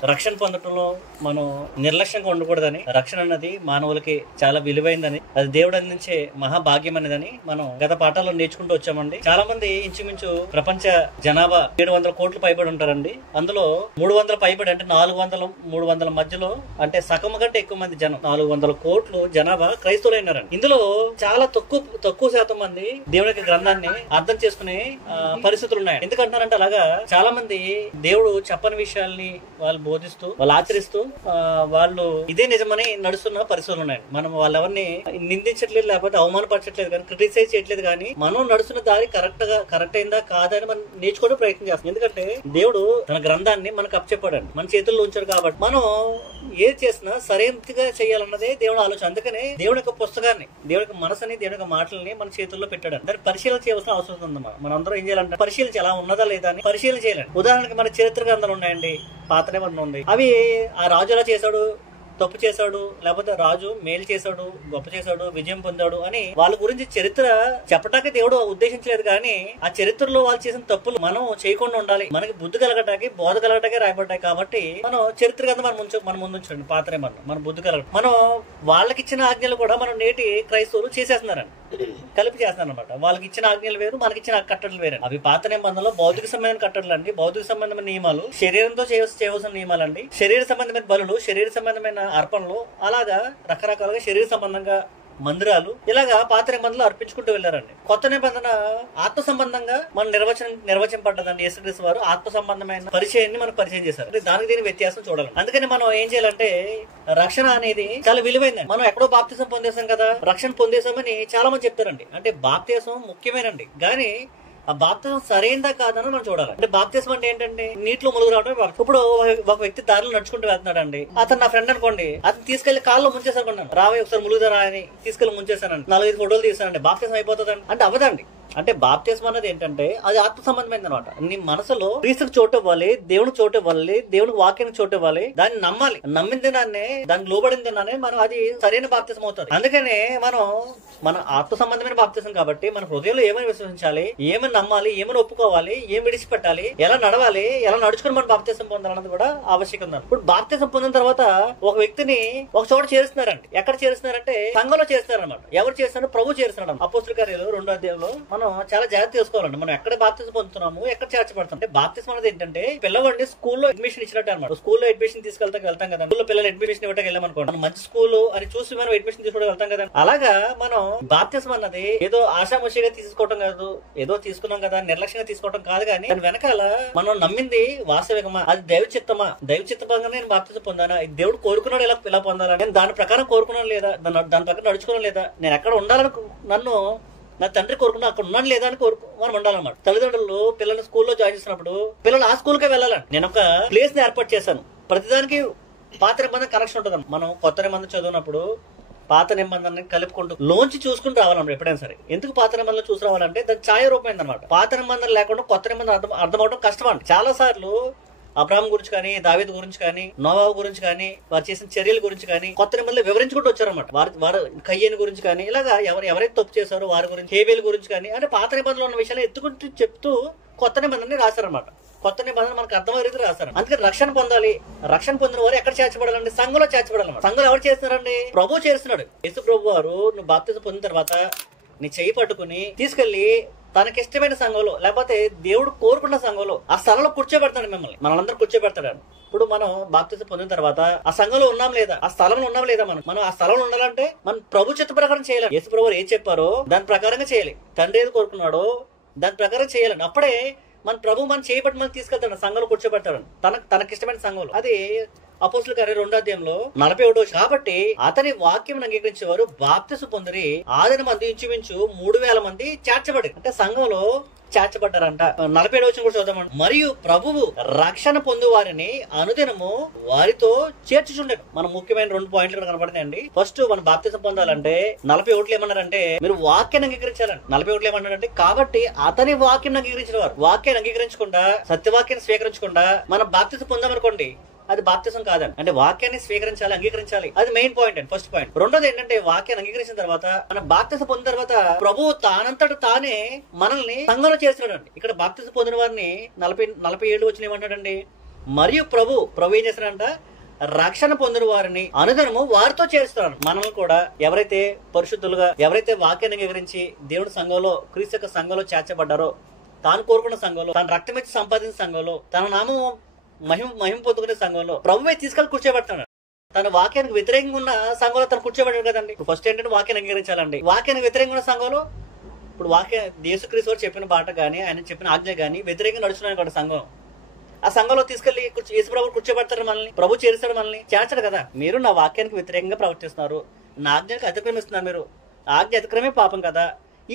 రక్షణ పొందటంలో మనం నిర్లక్ష్యంగా ఉండకూడదని, రక్షణ అన్నది మానవులకి చాలా విలువైందని, అది దేవుడు అందించే మహాభాగ్యం అనేదని మనం గత పాఠాల్లో నేర్చుకుంటూ వచ్చామండి. చాలా మంది ఇంచుమించు ప్రపంచ జనాభా 700 కోట్లు పైబడి ఉంటారండి. అందులో 300 పైబడి అంటే 400-300 మధ్యలో, అంటే సగం కంటే ఎక్కువ మంది జనం, 400 కోట్లు జనాభా క్రైస్తవులైనారండి. ఇందులో చాలా తక్కువ శాతం మంది దేవుడి యొక్క గ్రంథాన్ని అర్థం చేసుకునే పరిస్థితులు ఉన్నాయి. ఎందుకంటారంటే అలాగా చాలా మంది దేవుడు చెప్పని విషయాల్ని వాళ్ళు బోధిస్తూ, వాళ్ళు ఆచరిస్తూ, వాళ్ళు ఇదే నిజమని నడుస్తున్న పరిస్థితులు ఉన్నాయి. మనం వాళ్ళెవరిని నిందించట్లేదు, లేకపోతే అవమానపరచట్లేదు, కానీ క్రిటిసైజ్ చేయట్లేదు, కానీ మనం నడుస్తున్న దారి కరెక్ట్ అయిందా కాదని మనం నేర్చుకోవడం ప్రయత్నం చేస్తాం. ఎందుకంటే దేవుడు తన గ్రంథాన్ని మనకు అప్పచెప్పాడండి, మన చేతుల్లో ఉంచాడు. కాబట్టి మనం ఏది చేసినా సరైనదిగా చేయాలన్నదే దేవుడు ఆలోచన. అందుకనే దేవుడి యొక్క పుస్తకాన్ని, దేవుడి యొక్క మనసుని, దేవుడి యొక్క మాటల్ని మన చేతుల్లో పెట్టాడు. దాన్ని పరిశీలన చేయవలసిన అవసరం ఉంది. మనం అందరం ఏం చేయాలంటే పరిశీలన ఎలా ఉన్నదా లేదా అని పరిశీలన చేయాలండి. ఉదాహరణకి మన చరిత్ర గ్రంథాలు ఉన్నాయండి, పాత నిబంధన ఉంది. అవి ఆ రాజు ఎలా చేశాడు, తప్పు చేశాడు, లేకపోతే రాజు మేలు చేశాడు, గొప్ప చేశాడు, విజయం పొందాడు అని వాళ్ళ గురించి చరిత్ర చెప్పటానికి దేవుడు ఉద్దేశించలేదు. కానీ ఆ చరిత్రలో వాళ్ళు చేసిన తప్పులు మనం చేయకుండా ఉండాలి, మనకి బుద్ధి కలగటానికి, బోధ కలగటానికి రాయబడ్డాయి. కాబట్టి మనం చరిత్ర కదా మన ముందు ఉంచండి. పాత్రే మన బుద్ధి కలగడం. మనం వాళ్ళకి ఇచ్చిన ఆజ్ఞలు కూడా మనం నేటి క్రైస్తవులు చేసేస్తున్నారండి, కలిపి చేస్తున్నారు అనమాట. వాళ్ళకి ఇచ్చిన ఆజ్ఞలు వేరు, మనకి ఇచ్చిన కట్టడలు వేరు. అవి పాత నిబంధనలో భౌతిక సంబంధమైన కట్టడలు అండి, భౌతిక సంబంధమైన నియమాలు, శరీరంతో చేయవలసిన నియమాలు అండి, శరీర సంబంధమైన బలులు, శరీర సంబంధమైన అర్పణలు, అలాగా రకరకాలుగా శరీర సంబంధంగా మందిరాలు, ఇలాగా పాత నిబంధనలు అర్పించుకుంటూ వెళ్ళారండి. కొత్త నిబంధన ఆత్మ సంబంధంగా మనం నిర్వచింపడ్డదండి. యేసుక్రీస్తు వారు ఆత్మ సంబంధమైన పరిచయాన్ని మనకు పరిచయం చేశారు. దానికి దీని వ్యత్యాసం చూడాలి. అందుకని మనం ఏం చేయాలంటే, రక్షణ అనేది చాలా విలువైందండి. మనం ఎక్కడో బాప్తిసం పొందేసాం కదా, రక్షణ పొందేసామని చాలా మంది చెప్తారండి. అంటే బాప్తిసం ముఖ్యమేనండి, కానీ ఆ బాప్తిజం సరైనదా కాదని మనం చూడాలి. అంటే బాప్తిజం అంటే ఏంటంటే నీటిలో ములుగు రావడం. ఇప్పుడు ఒక వ్యక్తి దారిలో నడుచుకుంటూ వెళ్తున్నాడు అండి, అతను నా ఫ్రెండ్ అనుకోండి, అతను తీసుకెళ్లి కాల్లో ముంచేసానుకున్నాను, రావే ఒకసారి ములుగుదరా అని తీసుకెళ్లి ముంచేసానండి, 4-5 ఫోటోలు తీసానండి, బాప్తిజం అయిపోతుందండి అంటే అవ్వదండి. అంటే బాప్తిజం అనేది ఏంటంటే అది ఆత్మ సంబంధమైనది అనమాట. నీ మనసులో క్రీస్తుకు చోటు ఇవ్వాలి, దేవుని చోటు ఇవ్వాలి, దేవుని వాక్యానికి చోటు ఇవ్వాలి, దాన్ని నమ్మాలి. నమ్మిన దినాన్ని, దానికి లోబడిన దినాన్ని మనం అది సరైన బాప్తిజం అవుతుంది. అందుకనే మన ఆత్మ సంబంధమైన బాప్తిజం కాబట్టి మన హృదయంలో ఏమని విశ్వసించాలి, ఏమని నమ్మాలి, ఏమని ఒప్పుకోవాలి, ఏం విడిచిపెట్టాలి, ఎలా నడవాలి, ఎలా నడుచుకుని మనం బాప్తిజం పొందాలన్నది కూడా ఆవశ్యకం. ఇప్పుడు బాప్తిజం పొందిన తర్వాత ఒక వ్యక్తిని ఒక చోట చేరుస్తున్నారండి. ఎక్కడ చేరుస్తున్నారంటే సంఘంలో చేరుస్తున్నారన్నమాట. ఎవరు చేస్తున్నారు? ప్రభు చేరుస్తున్నాడు. అపోస్తుల కార్యాలు 2వ అధ్యాయంలో మనం చాలా జాగ్రత్త తీసుకోవాలండి. మనం ఎక్కడ బాప్తిజం పొందుతున్నాము, ఎక్కడ చేర్చబడతాం. అంటే బాప్తిజం అనేది ఏంటంటే పిల్లవాడిని స్కూల్లో అడ్మిషన్ ఇచ్చినట్టు అనమాట. స్కూల్లో అడ్మిషన్ వెళ్తాం కదా, స్కూల్లో పిల్లలు అడ్మిషన్ ఇవ్వడానికి వెళ్ళామనుకోండి, మనం మంచి స్కూల్ అని చూసి మనం అడ్మిషన్ తీసుకోవడం వెళ్తాం కదా. అలాగా మనం బాప్తిజం అన్నది ఏదో ఆషామషిగా తీసుకోవడం కాదు, ఏదో తీసుకున్నాం కదా నిర్లక్ష్యంగా తీసుకోవడం కాదు. కానీ దాని వెనకాల మనం నమ్మింది వాస్తవికమా, అది దైవ చిత్తమా, దైవ చిత్తపరంగా నేను బాప్తిజం పొందానా, ఇది దేవుడు కోరుకున్నాడు ఇలా పొందాలా, నేను దాని ప్రకారం కోరుకున్నాను లేదా, దాని ప్రకారం నడుచుకున్నాను లేదా, నేను ఎక్కడ ఉండాలని నన్ను నా తండ్రి కోరుకున్నా అక్కడ ఉన్నాను లేదా అని మనం ఉండాలన్నమాట. తల్లిదండ్రులు పిల్లలు స్కూల్లో జాయిన్ చేసినప్పుడు పిల్లలు ఆ స్కూల్కే వెళ్ళాలండి. నేను ఒక ప్లేస్ ని ఏర్పాటు చేశాను. ప్రతిదానికి పాత నిబంధన కనెక్షన్ ఉంటుంది. మనం కొత్త నిబంధన చదివినప్పుడు పాత నిబంధనని కలుపుకుంటూ లోంచి చూసుకుని రావాలన్నమాట ఎప్పుడైనా సరే. ఎందుకు పాత నిబంధనలు చూసి రావాలంటే దాని ఛాయ రూపమైంది అనమాట. పాత నిబంధన లేకుండా కొత్త నిబంధన అర్థం అవడం కష్టం అండి. చాలా సార్లు అబ్రాహాం గురించి కానీ, దావీదు గురించి కానీ, నోవాహు గురించి కానీ, వారు చేసిన చర్యల గురించి కానీ కొత్త నిబంధనలు వివరించుకుంటూ వచ్చారన్నమాట. వారు కయ్యేని గురించి కానీ, ఇలాగా ఎవరైతే తప్పు చేశారో వారి గురించి, హేబేల్ గురించి కానీ, అంటే పాత నిబంధనలు ఉన్న విషయాలు ఎత్తుకుంటూ చెప్తూ కొత్త నిబంధనని రాశారన్నమాట. కొత్త నిబంధన మనకు అర్థమయ్యే రీతి రాశారు. అందుకని రక్షణ పొందాలి. రక్షణ పొందిన వారు ఎక్కడ చేర్చబడాలండి? సంఘంలో చేర్చబడాలన్నమాట. సంఘంలో ఎవరు చేస్తున్నారండి? ప్రభు చేస్తున్నాడు. యేసు ప్రభు వారు నువ్వు బాప్తిజం పొందిన తర్వాత నీ చెయ్యి పట్టుకుని తీసుకెళ్లి తనకిష్టమైన సంఘంలో, లేకపోతే దేవుడు కోరుకున్న సంఘంలో ఆ స్థలంలో కూర్చోబెడతాడు. మనందరూ కూర్చోబెడతాడు. ఇప్పుడు మనం బాప్తిజం పొందిన తర్వాత ఆ సంఘంలో ఉన్నాం లేదా, ఆ స్థలంలో ఉన్నాం లేదా, మనం ఆ స్థలంలో ఉండాలంటే మనం ప్రభు చిత్త ప్రకారం చేయాలి. యేసు ప్రభు ఏం చెప్పారో దాని ప్రకారంగా చేయాలి. తండ్రి ఏది కోరుకున్నాడో దాని ప్రకారం చేయాలండి. అప్పుడే మన ప్రభు మనం చేయబట్టి మనం తీసుకెళ్తాడు, సంఘంలో కూర్చోబెడతాడు తనకిష్టమైన సంఘంలో. అది అపోస్తుల కార్యాలు 2వ అధ్యాయంలో 41వ. కాబట్టి అతని వాక్యం అంగీకరించేవారు బాప్తిసం పొందిరి. ఆదిన మంది ఇంచుమించు 3000 మంది చేర్చబడి, అంటే సంఘంలో చేర్చబడ్డారంట. 47వ వచనం కూడా చూద్దామండి. మరియు ప్రభువు రక్షణ పొందు వారిని అనుదినము వారితో చేర్చుచుండెను. మనం ముఖ్యమైన 2 పాయింట్లు ఇక్కడ కనపడతాయండి. ఫస్ట్ మనం బాప్తిసం పొందాలంటే 41 ఏమన్నారంటే మీరు వాక్యాన్ని అంగీకరించాలండి. 41 ఏమన్నారంటే కాబట్టి అతని వాక్యం అంగీకరించిన వారు, వాక్యాన్ని అంగీకరించకుండా, సత్యవాక్యాన్ని స్వీకరించకుండా మనం బాప్తిసం పొందామనుకోండి, అది బాప్తిసం కాదండి. అంటే వాక్యాన్ని స్వీకరించాలి, అంగీకరించాలి. అది మెయిన్ పాయింట్ అండి, ఫస్ట్ పాయింట్. రెండోది ఏంటంటే వాక్యాన్ని అంగీకరించిన తర్వాత, మన బాప్తిసం పొందిన తర్వాత ప్రభువు తానంతట తానే మనల్ని సంఘంలో చేస్తున్నాడు అండి. ఇక్కడ బాప్తిసం పొందిన వారిని 47 వచ్చిన ఏమంటాడండి, మరియు ప్రభు ఏం చేస్తారంట, రక్షణ పొందిన వారిని అనుదినము వారితో చేరుస్తున్నారు. మనల్ని కూడా ఎవరైతే పరిశుద్ధులుగా, ఎవరైతే వాక్యాన్ని అంగీకరించి దేవుని సంఘంలో, క్రీస్తు యొక్క సంఘంలో చేర్చబడ్డారో, తాను కోరుకున్న సంఘంలో, తన రక్తం ఇచ్చి సంపాదించిన సంఘంలో, తన నామం మహిమ పొందుకునే సంఘంలో ప్రభువే తీసుకెళ్లి కూర్చోబెడుతున్నాడు. తన వాక్యానికి వ్యతిరేకంగా ఉన్న సంఘంలో తను కూర్చోబెట్టాడు కదండి. ఫస్ట్ ఏంటంటే వాక్యాన్ని అంగీకరించాలండి. వాక్యానికి వ్యతిరేకంగా ఉన్న సంఘంలో ఇప్పుడు యేసుక్రీస్తు వారు చెప్పిన బాట గానీ, ఆయన చెప్పిన ఆజ్ఞ గానీ వ్యతిరేకంగా నడుస్తున్నాడు కదా సంఘం. ఆ సంఘంలో తీసుకెళ్లి యేసు ప్రభు కూర్చోబెడతాడు మనల్ని, ప్రభు చేరుస్తాడు మనల్ని, చేర్చాడు కదా. మీరు నా వాక్యానికి వ్యతిరేకంగా ప్రవర్తిస్తున్నారు, నా ఆజ్ఞకి అతిక్రమిస్తున్నారు, మీరు ఆజ్ఞ అతిక్రమే పాపం కదా.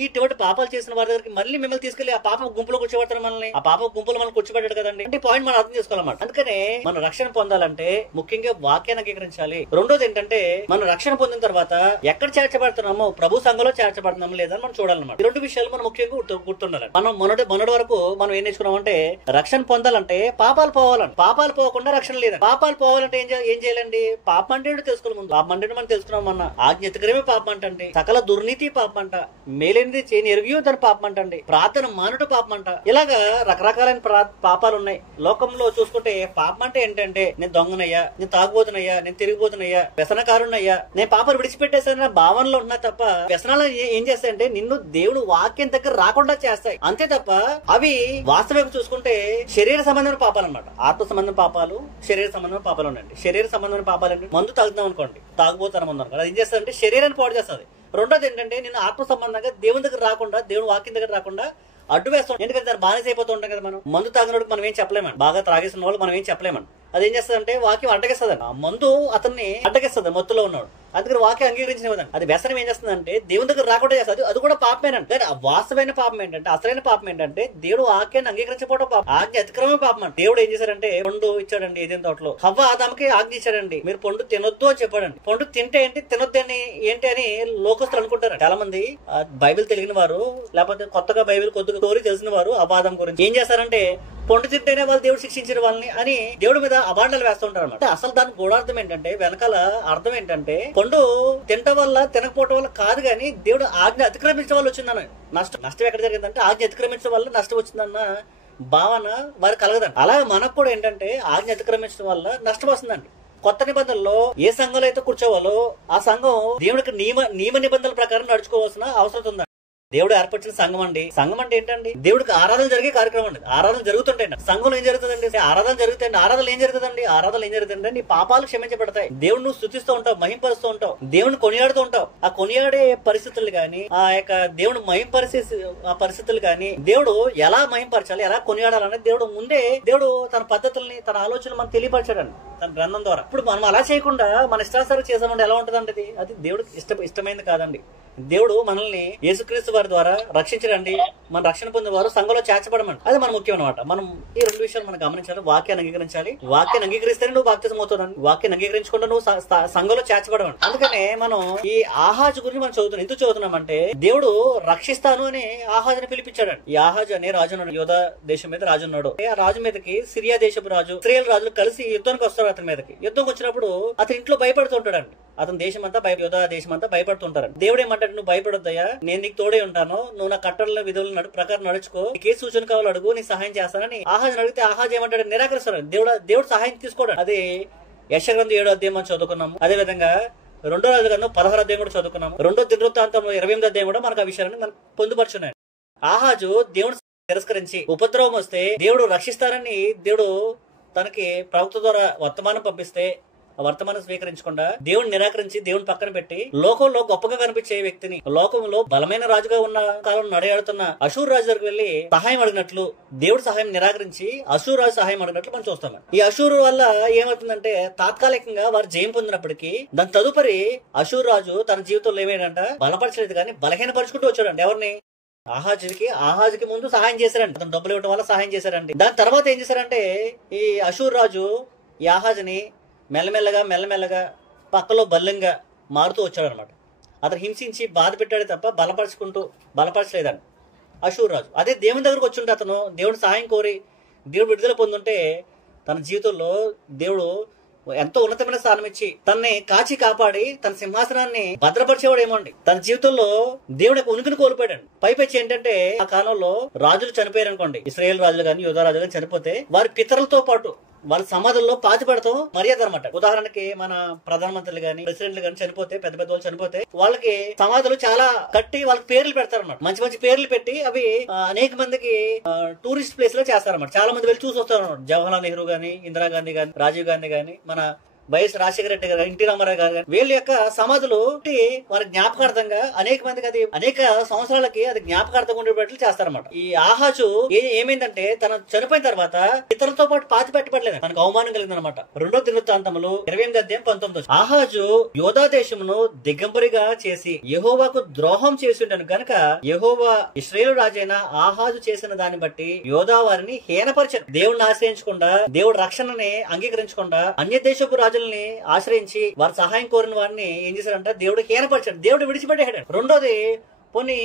ఇటువంటి పాపాలు చేసిన వారి దగ్గరికి మళ్ళీ మిమ్మల్ని తీసుకెళ్లి ఆ పాప గుంపులో కూర్చోబెడతారు మనల్ని, ఆ పాప గుంపులో మనం కూర్చోబెట్టాడు కదండి. అంటే పాయింట్ మనం అర్థం చేసుకోవాలన్నమాట. అందుకనే మనం రక్షణ పొందాలంటే ముఖ్యంగా వాక్యాన్ని అంగీకరించాలి. రెండోది ఏంటంటే మనం రక్షణ పొందిన తర్వాత ఎక్కడ చేర్చబడుతున్నామో, ప్రభు సంఘంలో చేర్చబడుతున్నామో లేదని మనం చూడాలన్నమాట. ఈ రెండు విషయాలు మనం ముఖ్యంగా గుర్తుండాలి. మనం మొన్నటి వరకు మనం ఏం నేర్చుకున్నామంటే, రక్షణ పొందాలంటే పాపాలు పోవాలండి. పాపాలు పోకుండా రక్షణ లేదండి. పాపాలు పోవాలంటే ఏం చేయాలండి? పాపం అంటే తెలుసుకోవాలి ముందు. పాపం అంటే మనం తెలుసుకున్నాం అన్న, ఆజ్ఞ ఎత్తుకరమే పాపం అంటండి, సకల దుర్నీతి పాపం అంట, మేలే చేయని ఎరుగు తన పాపం అంటండి, ప్రార్థన మానుట పాపం అంట. ఇలాగా రకరకాలైన పాపాలు ఉన్నాయి లోకంలో చూసుకుంటే. పాపం అంటే ఏంటంటే, నేను దొంగనయ్యా, నేను తాగుబోతున్నయ్యా, నేను తిరిగిపోతున్నయ్యా, వ్యసనకారున్నయ్యా, నేను పాపాలు విడిచిపెట్టేసాన భావనలో ఉన్నా తప్ప, వ్యసనాలు ఏం చేస్తాయంటే నిన్ను దేవుడు వాక్యం దగ్గర రాకుండా చేస్తాయి అంతే తప్ప, అవి వాస్తవంగా చూసుకుంటే శరీర సంబంధమైన పాపాలు అనమాట. ఆత్మ సంబంధమైన పాపాలు, శరీర సంబంధమైన పాపాలు ఉన్నాయండి. శరీర సంబంధమైన పాపాలు అంటే మందు తాగుతాం అనుకోండి, తాగుబోతాను ముందు అనుకోండి, అది ఏం చేస్తుందంటే శరీరాన్ని పాడు చేస్తుంది. రెండోది ఏంటంటే నిన్ను ఆత్మ సంబంధంగా దేవుని దగ్గర రాకుండా, దేవుని వాక్యం దగ్గర రాకుండా అడ్డు వేస్తాం. ఎందుకంటే దాన్ని బానిస అయిపోతూ ఉంటాం కదా. మనం మందు తాగినోడికి మనం ఏం చెప్పలేమని, బాగా త్రాగేసిన వాళ్ళు మనం ఏం చెప్పలేమని. అదేం చేస్తుందంటే వాక్యం అడ్డగిస్తుంది, ఆ మందు అతన్ని అడ్డగిస్తుంది మత్తులో ఉన్నాడు. అందుకని వాక్యం అంగీకరించిన అది వ్యసనం ఏం చేస్తుందంటే దేవుని దగ్గర రాకుండా చేస్తుంది. అది కూడా పాపమేనంటే, వాస్తవమైన పాపం ఏంటంటే, అసలైన పాపం ఏంటంటే దేవుడు వాక్యాన్ని అంగీకరించకపోవడం పాపం, ఆజ్ఞ అతిక్రమే పాపం అండి. దేవుడు ఏం చేశారంటే పండు ఇచ్చాడండి ఏదైనా తోటలో, హవ్వ ఆదాముకి ఆజ్ఞ ఇచ్చాడండి, మీరు పండు తినొద్దు అని చెప్పాడండి. పండు తింటే ఏంటి, తినొద్దు అని ఏంటి అని లోకస్తులు అనుకుంటారు. చాలా మంది బైబిల్ తెలియని వారు, లేకపోతే కొత్తగా బైబిల్ కొద్దిగా స్టోరీ తెలిసిన వారు అబాదం గురించి ఏం చేస్తారంటే, పండు తింటేనే వాళ్ళు దేవుడు శిక్షించిన వాళ్ళని అని దేవుడి మీద అబాండాలు వేస్తూ ఉంటారు అన్నమాట. అసలు దాని గూఢార్థం ఏంటంటే, వెనకాల అర్థం ఏంటంటే, పండు తినటం వల్ల తినకపోవటం వల్ల కాదు గానీ దేవుడు ఆజ్ఞ అతిక్రమించడం వల్ల వచ్చిందన్న నష్టం ఎక్కడ జరిగిందంటే, ఆజ్ఞ అతిక్రమించడం వల్ల నష్టం వచ్చిందన్న భావన వారికి కలగదండి. అలాగే మనకు కూడా ఏంటంటే ఆజ్ఞ అతిక్రమించడం వల్ల నష్టం వస్తుందండి. కొత్త నిబంధనలో ఏ సంఘంలో అయితే కూర్చోవాలో ఆ సంఘం దేవుడికి నియమ నిబంధనల ప్రకారం నడుచుకోవాల్సిన అవసరం ఉందండి. దేవుడు ఏర్పరిచిన సంఘం అండి. సంఘం అంటే ఏంటండి, దేవుడికి ఆరాధన జరిగే కార్యక్రమం అండి. ఆరాధన జరుగుతుంటాయండి. సంఘంలో ఏం జరుగుతుందండి, ఆరాధన జరుగుతాయండి. ఆరాధనలు ఏం జరుగుతుందంటే నీ పాపాలు క్షమించబడతాయి, దేవుడు నువ్వు స్తుతిస్తూ ఉంటావు, మహింపరుస్తూ ఉంటావు, దేవుడిని కొనియాడుతూ ఉంటావు. ఆ కొనియాడే పరిస్థితులు గాని, ఆ యొక్క దేవుడు మహింపరిచే ఆ పరిస్థితులు గాని, దేవుడు ఎలా మహింపరచాలి, ఎలా కొనియాడాలనేది దేవుడు ముందే తన పద్ధతుల్ని, తన ఆలోచనలు మనకు తెలియపరచాడండి తన గ్రంథం ద్వారా. ఇప్పుడు మనం అలా చేయకుండా మన ఇష్టానుసారం చేసామంటే ఎలా ఉంటదండి, అది దేవుడికి ఇష్టమైంది కాదండి. దేవుడు మనల్ని యేసుక్రీస్తు వారి ద్వారా రక్షించడండి, మన రక్షణ పొందిన వారు సంఘంలో చేర్చబడమండి. అది మన ముఖ్యం అనమాట. మనం ఈ రెండు విషయాలు మనం గమనించాలి. వాక్యాన్ని అంగీకరించాలి, వాక్యాన్ని అంగీకరిస్తేనే నువ్వు బాప్తిసం అవుతావు, వాక్యాన్ని అంగీకరించకుండా నువ్వు సంఘంలో చేర్చబడమండి. అందుకనే మనం ఈ ఆహాజు గురించి మనం ఎందుకు చదువుతున్నామంటే, దేవుడు రక్షిస్తాను అని ఆహాజుని పిలిపించాడండి. ఈ ఆహాజు అనే రాజు ఉన్నాడు, యోధా దేశం మీద రాజు ఉన్నాడు. ఆ రాజు మీదకి సిరియా దేశపు రాజు, ఇశ్రాయేలు రాజులు కలిసి యుద్ధానికి వస్తారు. అతని మీదకి యుద్ధంకి వచ్చినప్పుడు అతని ఇంట్లో భయపడుతుంటాడండి. అతని దేశం అంతా యోధా దేశం అంతా భయపడుతుంటారు. దేవుడు ఏమంటాడు, నువ్వు భయపడొద్దయ్యా, నేను నీకు తోడే ఉంటాను, నువ్వు నా కట్టడల విధుల ప్రకారం నడుచుకో, నీకే సూచన కావాలో అడుగు, నీకు సహాయం చేస్తానని ఆహాజు అడిగితే ఆహాజు ఏమంటాడు, నిరాకరిస్తాడు. దేవుడు సహాయం తీసుకోవడం. అది యెషయా గ్రంథం 7వ అధ్యాయం మనం చదువుకున్నాము. అదే విధంగా 2వ రాజు గ్రంథం 16వ అధ్యాయం కూడా చదువుకున్నాము. 2వ దినవృత్తాంతం 28వ అధ్యాయం కూడా మనకు ఆ విషయాన్ని మనం పొందుపరుచున్నాయి. ఆహాజు దేవుడు తిరస్కరించి ఉపద్రవం వస్తే దేవుడు రక్షిస్తారని దేవుడు తనకి ప్రవక్త ద్వారా వర్తమానం పంపిస్తే ఆ వర్తమానం స్వీకరించకుండా దేవుని నిరాకరించి దేవుని పక్కన పెట్టి లోకంలో గొప్పగా కనిపించే వ్యక్తిని, లోకంలో బలమైన రాజుగా ఉన్న కాలం నడయాడుతున్న అషూరు రాజు దగ్గరికి వెళ్లి సహాయం అడిగినట్లు, దేవుడు సహాయం నిరాకరించి అషూరు రాజు సహాయం అడిగినట్లు మనం చూస్తాం. ఈ అషూరు వల్ల ఏమవుతుందంటే తాత్కాలికంగా వారు జయం పొందినప్పటికీ దాని తదుపరి అషూరు రాజు తన జీవితంలో ఏమైందంట బలపరచలేదు కానీ బలహీనపరుచుకుంటూ వచ్చాడండి. ఎవరిని? ఆహాజుకి ముందు సహాయం చేశారండి, అతను డబ్బులు ఇవ్వడం వల్ల సహాయం చేశారండి. దాని తర్వాత ఏం చేశారంటే ఈ అషూరు రాజు ఈ ఆహాజుని మెల్లమెల్లగా పక్కలో బల్లంగా మారుతూ వచ్చాడు అనమాట. అతను హింసించి బాధ పెట్టాడు తప్ప బలపరచలేదండి అషూరు రాజు. అదే దేవుని దగ్గరకు వచ్చుంటే, అతను దేవుడు సహాయం కోరి దేవుడు విడుదల పొందుంటే తన జీవితంలో దేవుడు ఎంతో ఉన్నతమైన స్థానం ఇచ్చి తనని కాచి కాపాడి తన సింహాసనాన్ని భద్రపరిచేవాడు ఏమోండి. తన జీవితంలో దేవుడి ఉనికిని కోల్పోయాడు. పైపెచ్చి ఏంటంటే ఆ కాలంలో రాజులు చనిపోయారు అనుకోండి, ఇశ్రాయేలు రాజులు కానీ యూదా రాజులు కానీ చనిపోతే వారి పితరులతో పాటు వాళ్ళ సమాధుల్లో పాతి పెడతాం మర్యాద అనమాట. ఉదాహరణకి మన ప్రధానమంత్రులు గాని ప్రెసిడెంట్లు గాని చనిపోతే, పెద్ద పెద్ద వాళ్ళు చనిపోతే వాళ్ళకి సమాధులు చాలా కట్టి వాళ్ళకి పేర్లు పెడతారు అన్నమాట. మంచి మంచి పేర్లు పెట్టి అవి అనేక మందికి టూరిస్ట్ ప్లేస్ లో చేస్తారన్నమాట. చాలా మంది వెళ్ళి చూసి వస్తారు అన్నమాట. జవహర్లాల్ నెహ్రూ గాని, ఇందిరాగాంధీ గాని, రాజీవ్ గాంధీ గాని, మన వైఎస్ రాజశేఖర రెడ్డి గారు, ఎన్టీ రామారావు గారు, వీళ్ళ యొక్క సమాధులు వారి జ్ఞాపకార్థంగా అనేక మందికి అది అనేక సంవత్సరాలకి అది జ్ఞాపకార్థంగా ఉండేటట్లు చేస్తారన్నమాట. ఈ ఆహాజు ఏమైందంటే తన చనిపోయిన తర్వాత ఇతరులతో పాటు పాతి పెట్టబడలేదు, మనకు అవమానం కలిగిందనమాట. 2వ దినవృత్తాంతములు 28:19. ఆహాజు యోధా దేశమును దిగంబరిగా చేసి యెహోవాకు ద్రోహం చేసిండను గనుక యెహోవా ఇశ్రాయేలు రాజైన ఆహాజు చేసిన దాన్ని బట్టి యోధా వారిని హీనపరిచారు. దేవుడిని ఆశ్రయించకుండా, దేవుడి రక్షణని అంగీకరించకుండా అన్య దేశపు రాజుల్ని ఆశ్రయించి వారి సహాయం కోరిన వారిని ఏం చేశారంట, దేవుడు హీనపరిచాడు, దేవుడు విడిచిపెట్టాడు. రెండోది, పోనీ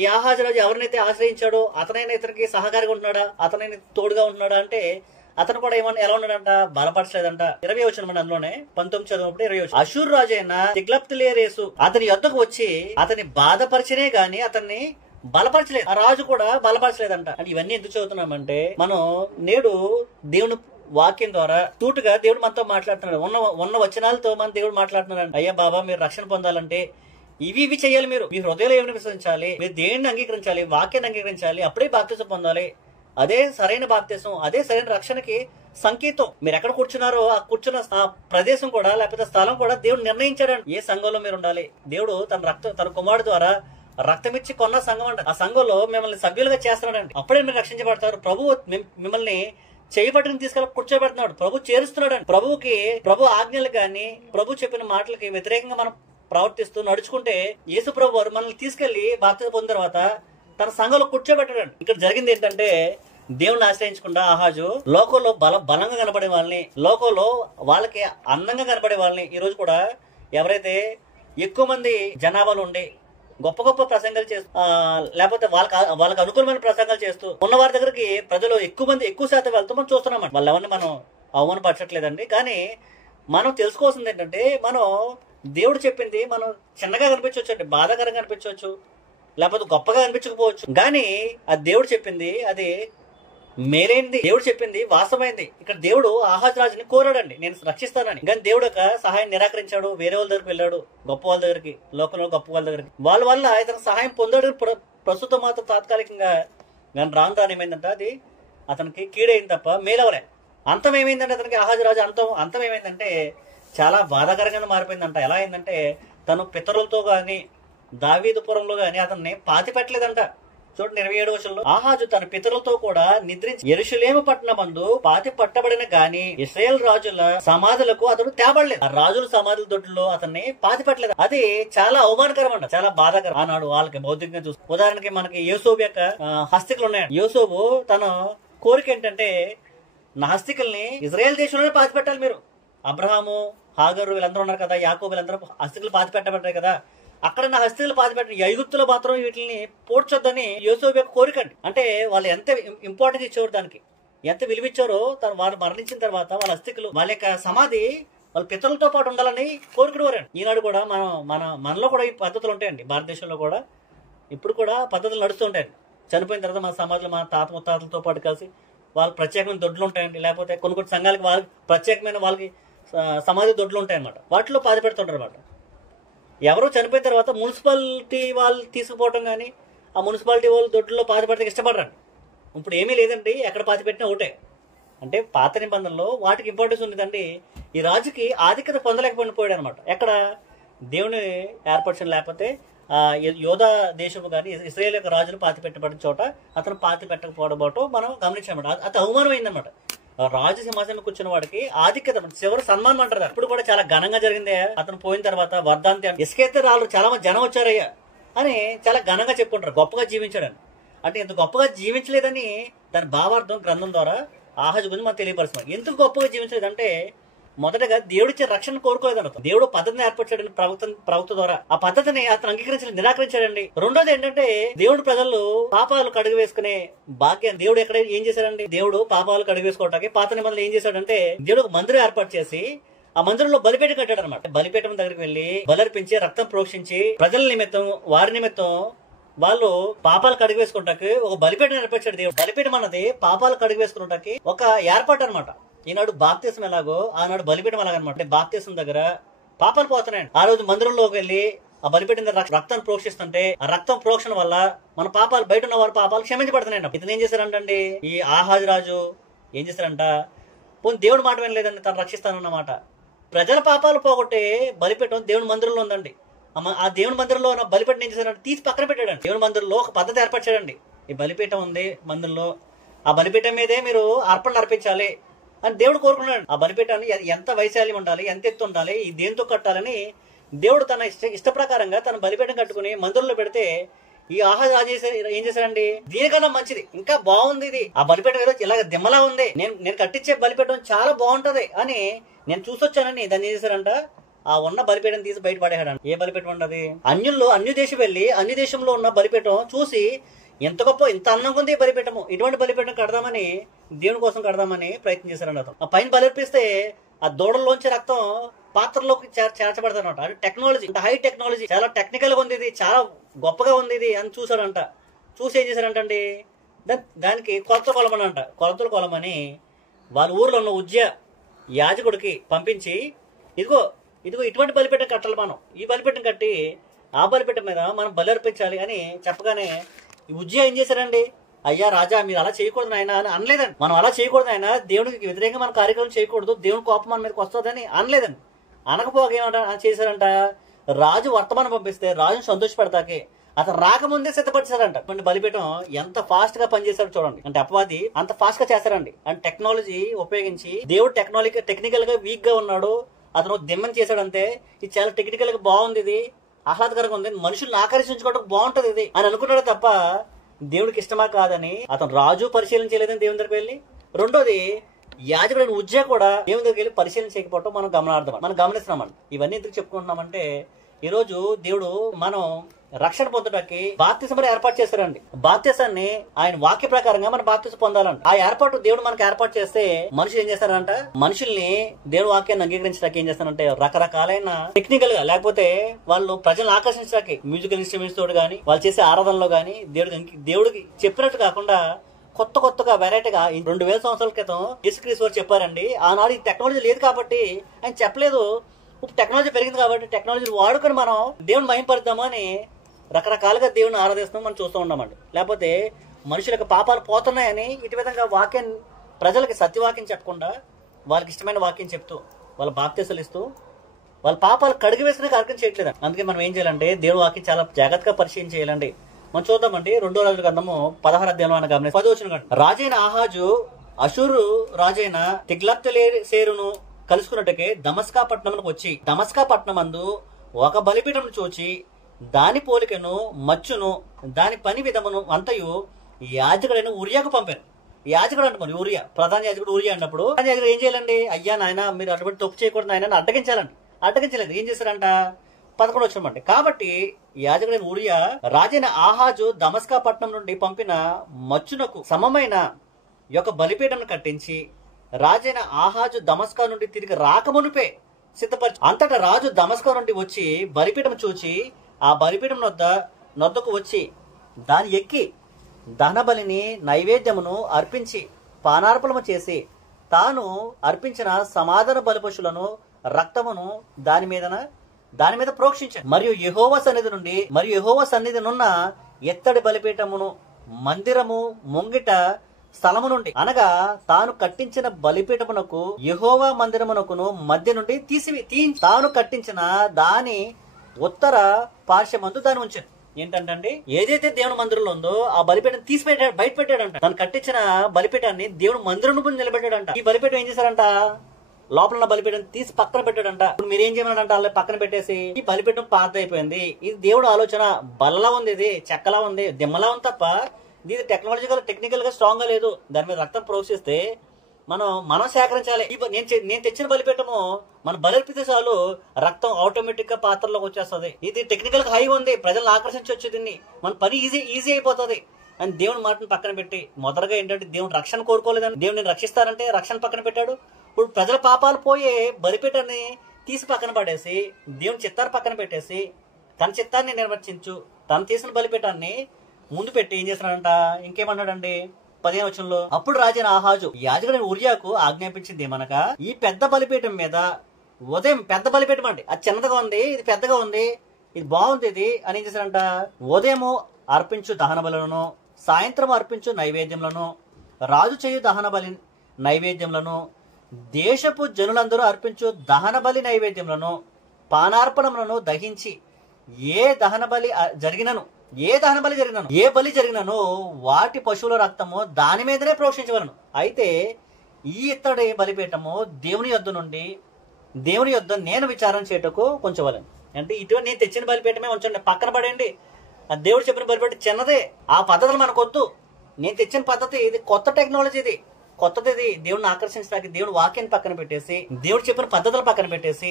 ఈ ఆహాజు రాజు ఎవరినైతే ఆశ్రయించాడో అతనైనా ఇతనికి సహకారిగా ఉంటున్నాడా, అతనైనా తోడుగా ఉంటున్నాడా అంటే అతను కూడా ఎలా ఉన్నాడంట, బలపరచలేదంట. 20 వచనం మన అందులోనే 19 చదివినప్పుడు 20 వచనం. అషూరు రాజు అయిన తిగ్లత్పిలేసెరు అతని యొద్దకు వచ్చి అతని బాధపరిచినే గాని అతన్ని బలపరచలేదు. ఆ రాజు కూడా బలపరచలేదంట. అంటే ఇవన్నీ ఎందుకు చదువుతున్నామంటే మనం నేడు దేవుని వాక్యం ద్వారా తూటుగా దేవుడు మనతో మాట్లాడుతున్నాడు. ఉన్న వచనాలతో మన దేవుడు మాట్లాడుతున్నాడు. అయ్యా బాబా, మీరు రక్షణ పొందాలంటే ఇవి చేయాలి. మీరు మీ హృదయంలో ఏమైనా విశ్వసించాలి, మీరు దేవుడిని అంగీకరించాలి, వాక్యాన్ని అంగీకరించాలి, అప్పుడే బాప్తిసం పొందాలి. అదే సరైన బాప్తిసం, అదే సరైన రక్షణకి సంకేతం. మీరు ఎక్కడ కూర్చున్నారో ఆ కూర్చున్న ఆ ప్రదేశం కూడా, లేకపోతే స్థలం కూడా దేవుడు నిర్ణయించాడు. ఏ సంఘంలో మీరు ఉండాలి, దేవుడు తన కుమారుడు ద్వారా రక్తమిచ్చి కొన్న సంఘం అంట. ఆ సంఘంలో మిమ్మల్ని సభ్యులుగా చేస్తున్నాడండి. అప్పుడే మీరు రక్షించబడతారు. ప్రభువు మిమ్మల్ని చేయబట్టుకుని తీసుకెళ్ళి కూర్చోబెడుతున్నాడు. ప్రభు చేరుస్తున్నాడు. ప్రభు ఆజ్ఞలు కానీ, ప్రభు చెప్పిన మాటలకి వ్యతిరేకంగా మనం ప్రవర్తిస్తూ నడుచుకుంటే యేసు ప్రభు వారు మనల్ని తీసుకెళ్లి బాప్తిసం పొందిన తర్వాత తన సంఘంలో కూర్చోబెట్టాడు. ఇక్కడ జరిగింది ఏంటంటే, దేవుణ్ణి ఆశ్రయించకుండా ఆహాజు లోకంలో బలంగా కనబడే వాళ్ళని, లోకంలో వాళ్ళకి అందంగా కనబడే వాళ్ళని, ఈ రోజు కూడా ఎవరైతే ఎక్కువ మంది జనాభాలు ఉండి గొప్ప గొప్ప ప్రసంగాలు చేస్తూ, లేకపోతే వాళ్ళకి అనుకూలమైన ప్రసంగాలు చేస్తూ ఉన్న వారి దగ్గరికి ప్రజలు ఎక్కువ శాతం వెళ్తూ మనం చూస్తున్నాం. వాళ్ళు ఎవరిని మనం అవమానపరచట్లేదండి. కానీ మనం తెలుసుకోవాల్సింది ఏంటంటే, మనం దేవుడు చెప్పింది మనం చిన్నగా కనిపించవచ్చు అండి, బాధాకరంగా కనిపించవచ్చు, లేకపోతే గొప్పగా కనిపించకపోవచ్చు. కానీ అది దేవుడు చెప్పింది అది మేలైంది, దేవుడు చెప్పింది వాస్తవమైంది. ఇక్కడ దేవుడు ఆహాజు రాజుని కోరాడండి, నేను రక్షిస్తానని. కానీ దేవుడు ఒక సహాయం నిరాకరించాడు. వేరే వాళ్ళ దగ్గరికి వెళ్ళాడు, గొప్ప వాళ్ళ దగ్గరికి, లోకంలో గొప్ప వాళ్ళ దగ్గరికి. వాళ్ళ వల్ల ఇతను సహాయం పొందాడు. ప్రస్తుతం మాత్రం తాత్కాలికంగా, కానీ రాను ఏమైందంట, అది అతనికి కీడైంది తప్ప మేలవలే. అంతం ఏమైందంటే అతనికి ఆహాజు రాజు అంతం ఏమైందంటే చాలా బాధాకరంగా మారిపోయిందంట. ఎలా అయిందంటే, తను పితరులతో గాని దావీదుపురంలో గాని అతన్ని పాతి పెట్టలేదంట. చూడండి 27వ వచనంలో, ఆహాజు తన పితరులతో కూడా నిద్రించి యెరూషలేము పట్టణమందు పాతి పట్టబడిన గాని ఇశ్రాయేల్ రాజుల సమాధులకు అతడు తేబడలేదు. ఆ రాజుల సమాధుల దొడ్లో అతన్ని పాతి పెట్టలేదు. అది చాలా అవమానకరం అంట, చాలా బాధాకరం. ఆనాడు వాళ్ళకి భౌతికంగా చూస్తే, ఉదాహరణకి మనకి యోసేపు యొక్క హస్తికలు ఉన్నాయండి. యోసేపు తన కోరిక ఏంటంటే, నా హస్తికల్ని ఇజ్రాయెల్ దేశంలోనే పాతి పెట్టాలి. మీరు అబ్రహాము, హాగరు వీళ్ళందరూ ఉన్నారు కదా, యాకోబు వీళ్ళందరూ హస్తికలు పాతి పెట్టబడ్డాయి కదా, అక్కడ నా హస్తీలు పాతి పెట్టిన ఐగుప్తులో మాత్రం వీటిని పోడ్చొద్దని యోసేపు యొక్క కోరిక. అంటే వాళ్ళు ఎంత ఇంపార్టెన్స్ ఇచ్చారు, దానికి ఎంత విలువిచ్చారో, వారు మరణించిన తర్వాత వాళ్ళ అస్థికులు, వాళ్ళ యొక్క సమాధి వాళ్ళ పితరులతో పాటు ఉండాలని కోరుకునేవారు. ఈనాడు కూడా మనలో కూడా ఈ పద్ధతులు ఉంటాయండి. భారతదేశంలో కూడా ఇప్పుడు కూడా పద్ధతులు నడుస్తుంటాయండి. చనిపోయిన తర్వాత మన సమాజంలో మన తాత ముత్తాతలతో పాటు కలిసి వాళ్ళకి ప్రత్యేకమైన దొడ్లు ఉంటాయండి. లేకపోతే కొన్ని సంఘాలకి వాళ్ళకి ప్రత్యేకమైన వాళ్ళకి సమాధి దొడ్లు ఉంటాయన్నమాట. వాటిలో పాతి పెడుతుంటారు అన్నమాట. ఎవరో చనిపోయిన తర్వాత మున్సిపాలిటీ వాళ్ళు తీసుకుపోవటం కానీ, ఆ మున్సిపాలిటీ వాళ్ళు దొడ్లో పాతి పెడితే ఇష్టపడరండి. ఇప్పుడు ఏమీ లేదండి, ఎక్కడ పాతి పెట్టినా ఒకటే. అంటే పాత నిబంధనలో వాటికి ఇంపార్టెన్స్ ఉండేదండి. ఈ రాజుకి ఆధిక్యత పొందలేకపోయిపోయాడు అనమాట. ఎక్కడ దేవుని ఏర్పరచడం, లేకపోతే యోధా దేశము కానీ ఇశ్రాయేల్ యొక్క రాజులు పాతి పెట్టబడిన చోట అతను పాతి పెట్టకపోవడం మనం గమనించామన్నమాట. అది అవమానం అయిందనమాట. రాజు సింహాసనం కూర్చున్న వాడికి ఆధిక్యత, చివరి సన్మానం అంటారు. ఇప్పుడు కూడా చాలా ఘనంగా జరిగిందే. అతను పోయిన తర్వాత వర్ధాంతి ఇసుకైతే రాళ్ళు చాలా మంది జనం వచ్చారయ్యా అని చాలా ఘనంగా చెప్పుకుంటారు, గొప్పగా జీవించాడని. అంటే ఇంత గొప్పగా జీవించలేదని దాని భావార్థం గ్రంథం ద్వారా ఆహాజు గురించి మనం తెలియపరుస్తున్నాం. ఎందుకు గొప్పగా జీవించలేదంటే, మొదటగా దేవుడిచ్చే రక్షణ కోరుకోలేదన్నమాట. దేవుడు పద్ధతిని ఏర్పరిచాడని ప్రవక్త ద్వారా. ఆ పద్ధతిని అతను నిరాకరించాడండి. రెండోది ఏంటంటే, దేవుడు ప్రజలు పాపాలు కడుగు వేసుకునే భాగ్యం దేవుడు ఎక్కడ ఏం చేశాడండి, దేవుడు పాపాలు కడుగు వేసుకోవటానికి పాత నిబంధనలు ఏం చేశాడంటే, దేవుడు ఒక మందిరం ఏర్పాటు చేసి ఆ మందిరంలో బలిపేట కట్టాడు అనమాట. బలిపీఠం దగ్గరికి వెళ్లి బలర్పించి రక్తం ప్రోక్షించి ప్రజల నిమిత్తం, వారి నిమిత్తం వాళ్ళు పాపాలు కడుగు వేసుకుంటాకి ఒక బలిపీఠం ఏర్పరిచాడు దేవుడు. బలిపీఠం అన్నది పాపాలు కడుగు వేసుకుంటాకి ఒక ఏర్పాటు అనమాట. ఈనాడు బాప్తిసం ఎలాగో ఆనాడు బలిపీఠం ఎలాగనమాట. బాప్తిసం దగ్గర పాపాలు పోతున్నాయండి. ఆ రోజు మందిరంలోకి వెళ్ళి ఆ బలిపీఠం రక్తాన్ని ప్రోక్షిస్తుంటే ఆ రక్తం ప్రోక్షణ వల్ల మన పాపాలు, బయట ఉన్న వారి పాపాలు క్షమించబడుతున్నాయండి. ఇతను ఏం చేశారంటండి, ఈ ఆహాజు రాజు ఏం చేశారంట, పోనీ దేవుడు మాట వినలేదండి, తను రక్షిస్తానన్నమాట. ప్రజల పాపాలు పోగొట్టే బలిపీఠం దేవుని మందిరంలో ఉందండి. ఆ దేవుని మందిరంలో ఉన్న బలిపీఠం ఏం చేశారంటే తీసి పక్కన పెట్టాడండి. దేవుని మందిరంలో ఒక పద్ధతి ఏర్పరచాడండి. ఈ బలిపీఠం ఉంది మందిరంలో, ఆ బలిపీఠం మీదే మీరు అర్పణలు అర్పించాలి అని దేవుడు కోరుకున్నాడు. ఆ బలిపీఠాన్ని ఎంత వైశాల్యం ఉండాలి, ఎంత ఎత్తు ఉండాలి, ఈ దేంతో కట్టాలని దేవుడు తన ఇష్ట ప్రకారంగా తన బలిపీఠం కట్టుకుని మందిరంలో పెడితే ఈ ఆహాజు రాజు ఏం చేశారండి, దీనికన్నా మంచిది, ఇంకా బాగుంది ఇది, ఆ బలిపీఠం ఏదో ఇలాగ దిమ్మలా ఉంది, నేను కట్టించే బలిపీఠం చాలా బాగుంటది అని నేను చూసొచ్చానని దాన్ని ఏం చేశారంట, ఆ ఉన్న బలిపీఠం తీసి బయట పడేయాడు. ఏ బలిపీఠం ఉండదు, అన్య దేశం వెళ్ళి అన్య దేశంలో ఉన్న బలిపీఠం చూసి ఎంత గొప్ప, ఇంత అందంగా ఉంది బలిపీఠము, ఇటువంటి బలిపీఠం కడదామని, దేవుని కోసం కడదామని ప్రయత్నం చేశారండి. అతను ఆ పైన బలిర్పిస్తే ఆ దూడల్లోంచి రక్తం పాత్రలోకి చేర్చబడతాడు అనమాట. అది టెక్నాలజీ, హై టెక్నాలజీ, చాలా టెక్నికల్ గా ఉంది ఇది, చాలా గొప్పగా ఉంది ఇది అని చూసాడంట. చూసి ఏం చేశారంటండి, దానికి కొలతల కొలమని అంట, కొలతల కొలమని వాళ్ళ ఊర్లో ఉన్న ఉజ్జ యాజకుడికి పంపించి ఇదిగో ఇటువంటి బలిపీఠం కట్టాలి మనం, ఈ బలిపీఠం కట్టి ఆ బలిపీఠం మీద మనం బలి అర్పించాలి అని చెప్పగానే ఉజ్జయ ఏం చేశారండి, అయ్యా రాజా మీరు అలా చేయకూడదు ఆయన అని అనలేదండి. మనం అలా చేయకూడదు ఆయన, దేవుడికి వ్యతిరేకంగా మన కార్యక్రమం చేయకూడదు, దేవుని కోపం మన మీదకి వస్తుందని అనలేదండి. అనకపోగా ఏమంట చేశారంట, రాజు వర్తమానం పంపిస్తే రాజును సంతోషపెడతాకి అతను రాకముందే సిద్ధపరిచారంట. బలిపీఠం ఎంత ఫాస్ట్ గా పనిచేశాడు చూడండి. అంటే అపవాది అంత ఫాస్ట్ గా చేశారండి. అంటే టెక్నాలజీ ఉపయోగించి దేవుడు టెక్నికల్ గా వీక్ గా ఉన్నాడు, అతను దిమ్మని చేశాడంతే, ఇది చాలా టెక్నికల్ గా బాగుంది, ఇది ఆహ్లాదకరంగా ఉంది, మనుషుల్ని ఆకర్షించుకోవడం బాగుంటది ఇది అని అనుకున్నాడు తప్ప దేవుడికి ఇష్టమా కాదని అతను రాజు పరిశీలన చేయలేదని దేవుని దగ్గరికి వెళ్ళి. రెండోది యాజకుడైన ఉజ్జయ కూడా దేవుని దగ్గరికి వెళ్ళి పరిశీలన చేయకపోవడం మనం గమనిస్తున్నామండి. ఇవన్నీ ఎందుకు చెప్పుకుంటున్నామంటే ఈ రోజు దేవుడు మనం రక్షణ పొందడానికి బాప్తిసం ఏర్పాటు చేశారండి. బాప్తిసాన్ని ఆయన వాక్య ప్రకారంగా మనం బాప్తిసం పొందాలండి. ఆ ఏర్పాటు దేవుడు మనకు ఏర్పాటు చేస్తే మనుషులు ఏం చేస్తారంట, మనుషుల్ని దేవుడు వాక్యాన్ని అంగీకరించడానికి ఏం చేస్తారంటే రకరకాలైన టెక్నికల్ గా, లేకపోతే వాళ్ళు ప్రజలను ఆకర్షించడానికి మ్యూజికల్ ఇన్స్ట్రుమెంట్స్ తోడు గానీ, వాళ్ళు చేసే ఆరాధనలో గానీ దేవుడికి చెప్పినట్టు కాకుండా కొత్తగా వెరైటీగా 2000 సంవత్సరాల క్రితం యేసుక్రీస్తు వారు చెప్పారండి. ఆనాడు ఈ టెక్నాలజీ లేదు కాబట్టి ఆయన చెప్పలేదు. ఇప్పుడు టెక్నాలజీ పెరిగింది కాబట్టి టెక్నాలజీ వాడుకొని మనం దేవుని మహింపరుద్దామా అని రకరకాలుగా దేవుని ఆరాధిస్తాం మనం చూస్తూ ఉన్నామండి. లేకపోతే మనుషులకు పాపాలు పోతున్నాయని ఇటు విధంగా వాక్యాన్ని ప్రజలకి సత్యవాక్యం చెప్పకుండా వాళ్ళకి ఇష్టమైన వాక్యం చెప్తూ వాళ్ళ బాప్తిసాలు ఇస్తూ వాళ్ళ పాపాలు కడిగి వేసుకునే కార్యక్రమం చేయట్లేదు. అందుకే మనం ఏం చేయాలంటే దేవుని వాక్యం చాలా జాగ్రత్తగా పరిశీలన చేయాలండి. మనం చూద్దామండి 2వ రాజుల గ్రంథము 16వ అధ్యాయంలో గమనించి 10వ వచనం, రాజైన ఆహాజు అషూరు రాజైన తిగ్లత్పిలేసెరును కలుసుకున్నట్టుకే దమస్కా పట్టణమునకు వచ్చి దమస్కా పట్టణమందు ఒక బలిపీఠం చూచి దాని పోలికను మచ్చును దాని పని విధమును అంతయు యాజకుడైన ఉరియాకు పంపారు. యాజకుడు అంటే మరి ఊరియా, ప్రధాన యాజకుడు ఊరియా అన్నప్పుడు యాజకుడు ఏం చేయాలండి, అయ్యా నాయన మీరు అటువంటి తప్పు చేయకూడదు ఆయన అడ్డగించాలండి. అడ్డగించలేదు. ఏం చేశారంట 11వ వచనం అండి, కాబట్టి యాజకుడైన ఊరియా రాజైన ఆహాజు దమస్కా పట్టణం నుండి పంపిన మచ్చునకు సమమైన యొక్క బలిపీఠం కట్టించి రాజైన ఆహాజు దమస్కా నుండి తిరిగి రాకమునుపే సిద్ధపరిచి అంతటా రాజు దమస్కా నుండి వచ్చి బలిపీఠం చూచి ఆ బలిపీఠం నొద్దకు వచ్చి దాని ఎక్కి దహన బలిని నైవేద్యమును అర్పించి పానార్పణము చేసి తాను అర్పించిన సమాధాన బలిపశులను రక్తమును దాని మీద ప్రోక్షించాడు. మరియు యెహోవా సన్నిధి నున్న ఎత్తడి బలిపీఠమును మందిరము ముంగిట స్థలము నుండి అనగా తాను కట్టించిన బలిపీఠమునకు యెహోవా మందిరమునకును మధ్య నుండి తాను కట్టించిన దాని ఉత్తర పార్శ్వమందు దాన్ని ఉంచాడు. ఏంటంటే ఏదైతే దేవుని మందిరంలో ఉందో ఆ బలిపీఠం బయట పెట్టాడంట. తను కట్టించిన బలిపీఠాన్ని దేవుని మందిరం ముందు నిలబెట్టాడంట. ఈ బలిపీఠం ఏం చేశారంట, లోపల ఉన్న బలిపీఠం తీసి పక్కన పెట్టాడంట. ఇప్పుడు మీరేం చేయమన్నాడంట, అలా పక్కన పెట్టేసి ఈ బలిపీఠం పాత అయిపోయింది, ఇది దేవుడు ఆలోచన, బల్లలా ఉంది, ఇది చెక్కలా ఉంది, దిమ్మలా ఉంది తప్ప ఇది టెక్నికల్ గా స్ట్రాంగ్ గా లేదు. దాని మీద రక్తం ప్రోక్షిస్తే మనం సేకరించాలి. నేను తెచ్చిన బలిపీఠము మన బలిపితే చాలు రక్తం ఆటోమేటిక్ గా పాత్రలోకి వచ్చేస్తుంది. ఇది టెక్నికల్ గా హై ఉంది, ప్రజలను ఆకర్షించవచ్చు, దీన్ని మన పని ఈజీ అయిపోతుంది అని దేవుని మాటను పక్కన పెట్టి మొదటగా ఏంటంటే దేవుడు రక్షణ కోరుకోలేదని దేవుడు నేను రక్షిస్తానంటే రక్షణ పక్కన పెట్టాడు. ఇప్పుడు ప్రజల పాపాలు పోయే బలిపీఠాన్ని తీసి పక్కన పడేసి దేవుని చిత్తాన్ని పక్కన పెట్టేసి తన చిత్తాన్ని నిర్వర్తించు తను తీసిన బలిపీఠాన్ని ముందు పెట్టి ఏం చేస్తున్నాడంట, ఇంకేమన్నాడండి, 15వ వచనంలో, అప్పుడు రాజైన ఆహాజు యాజకుడైన ఉరియాకు ఆజ్ఞాపించింది ఏమనగా, ఈ పెద్ద బలిపీఠం మీద ఉదయం, పెద్ద బలిపీఠం అండి, అది చిన్నదిగా ఉంది, ఇది పెద్దగా ఉంది, ఇది బాగుంది ఇది అని ఏం చేశారంట, ఉదయము అర్పించు దహన బలులను, సాయంత్రం అర్పించు నైవేద్యములను, రాజు చేయు దహన బలి నైవేద్యములను, దేశపు జనులందరూ అర్పించు దహన బలి నైవేద్యములను, పానార్పణములను దహించి ఏ దహన బలి జరిగినను, ఏ బలి జరిగినను వాటి పశువుల రక్తము దాని మీదనే ప్రోక్షించవలను. అయితే ఈ ఇత్తడి బలిపీఠము దేవుని యొద్ద నేను విచారణ చేయటకు కొంచెవలను. అంటే ఇటువంటి నేను తెచ్చిన బలిపీఠమే ఉంచండి, పక్కన పడండి. ఆ దేవుడు చెప్పిన బలిపీఠం చిన్నదే, ఆ పద్ధతులు మనకొద్దు. నేను తెచ్చిన పద్ధతి ఇది, కొత్త టెక్నాలజీ, ఇది కొత్తది, ఇది దేవుడిని ఆకర్షించడానికి దేవుడు వాక్యాన్ని పక్కన పెట్టేసి, దేవుడు చెప్పిన పద్ధతులు పక్కన పెట్టేసి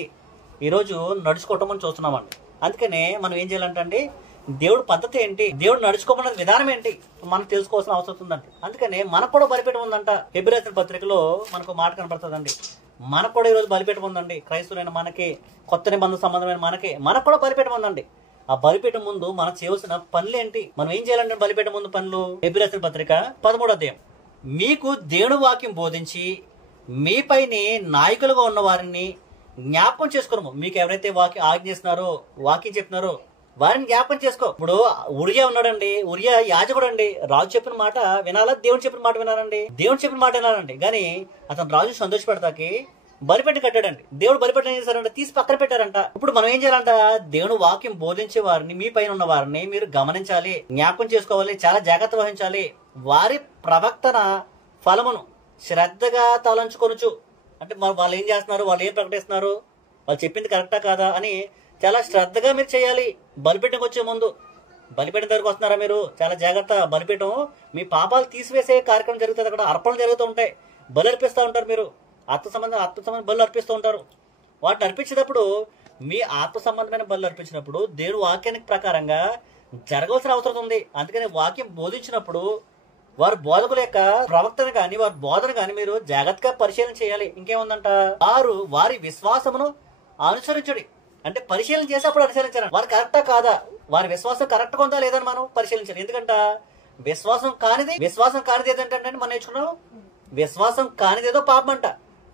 ఈరోజు నడుచుకోవటం మనం చూస్తున్నామండి. అందుకనే మనం ఏం చేయాలంటే, దేవుడు పద్ధతి ఏంటి, దేవుడు నడుచుకోమన్న విధానం ఏంటి మనం తెలుసుకోవాల్సిన అవసరం ఉందండి. అందుకనే మనకు కూడా బలిపీఠం ఉందంట. హెబ్రీ పత్రికలో మనకు మాట కనపడుతుందండి. మనకు కూడా ఈరోజు బలిపీఠం ఉందండి. క్రైస్తవులైన మనకి, కొత్త నిబంధన సంబంధమైన మనకు కూడా బలిపీఠం ఉందండి. ఆ బలిపీఠం ముందు మనం చేయవలసిన పనులు ఏంటి, మనం ఏం చేయాలంటే బలిపీఠం ముందు పనులు. హెబ్రీ పత్రిక 13వ అధ్యాయం, మీకు దేవుని వాక్యం బోధించి మీపైని నాయకులుగా ఉన్న వారిని జ్ఞాపకం చేసుకోము. మీకు ఎవరైతే వాక్యం చెప్తున్నారో వారిని జ్ఞాపకం చేసుకో. ఇప్పుడు ఉరియా ఉన్నాడండి, ఉరియా యాజకుడు అండి, రాజు చెప్పిన మాట వినాలా, దేవుడు చెప్పిన మాట వినాలండి, దేవుడు చెప్పిన మాట వినాలండి. కానీ అతను రాజు సంతోషపెడతాకి బలిపెట్టి కట్టాడండి. దేవుడు బలిపెట్టి ఏం చేశారంటే తీసి పక్కన పెట్టారంట. ఇప్పుడు మనం ఏం చేయాలంట, దేవుడు వాక్యం బోధించే వారిని, మీ పైన ఉన్న వారిని మీరు గమనించాలి, జ్ఞాపకం చేసుకోవాలి, చాలా జాగ్రత్త వహించాలి. వారి ప్రవక్తన ఫలమును శ్రద్ధగా తలంచుకొనుచు, అంటే వాళ్ళు ఏం చేస్తున్నారు, వాళ్ళు ఏం ప్రకటిస్తున్నారు, వాళ్ళు చెప్పింది కరెక్టా కాదా అని చాలా శ్రద్ధగా మీరు చేయాలి. బలిపీఠంకి వచ్చే ముందు, బలిపీఠం దగ్గరకు వస్తున్నారా మీరు, చాలా జాగ్రత్త. బలిపీఠం మీ పాపాలు తీసివేసే కార్యక్రమం జరుగుతుంది. అక్కడ అర్పణలు జరుగుతూ ఉంటాయి, బలి అర్పిస్తూ ఉంటారు. మీరు ఆత్మ సంబంధమైన బలు అర్పిస్తూ ఉంటారు. వాటిని అర్పించేటప్పుడు, మీ ఆత్మ సంబంధమైన బలు అర్పించినప్పుడు దేవుడు వాక్యానికి ప్రకారంగా జరగవలసిన అవసరం ఉంది. అందుకని వాక్యం బోధించినప్పుడు వారి బోధకుల యొక్క ప్రవక్తను కానీ వారి బోధన కానీ మీరు జాగ్రత్తగా పరిశీలన చేయాలి. ఇంకేముందంట, వారి విశ్వాసమును అనుసరించండి. అంటే పరిశీలన చేసేప్పుడు అనుసరించాలి. వారు కరెక్టా కాదా, వారి విశ్వాసం కరెక్ట్ ఉందా లేదని మనం పరిశీలించాలి. ఎందుకంట విశ్వాసం కానిది ఏదంటే మనం నేర్చుకున్నాం, విశ్వాసం కానిదేదో పాపం అంట.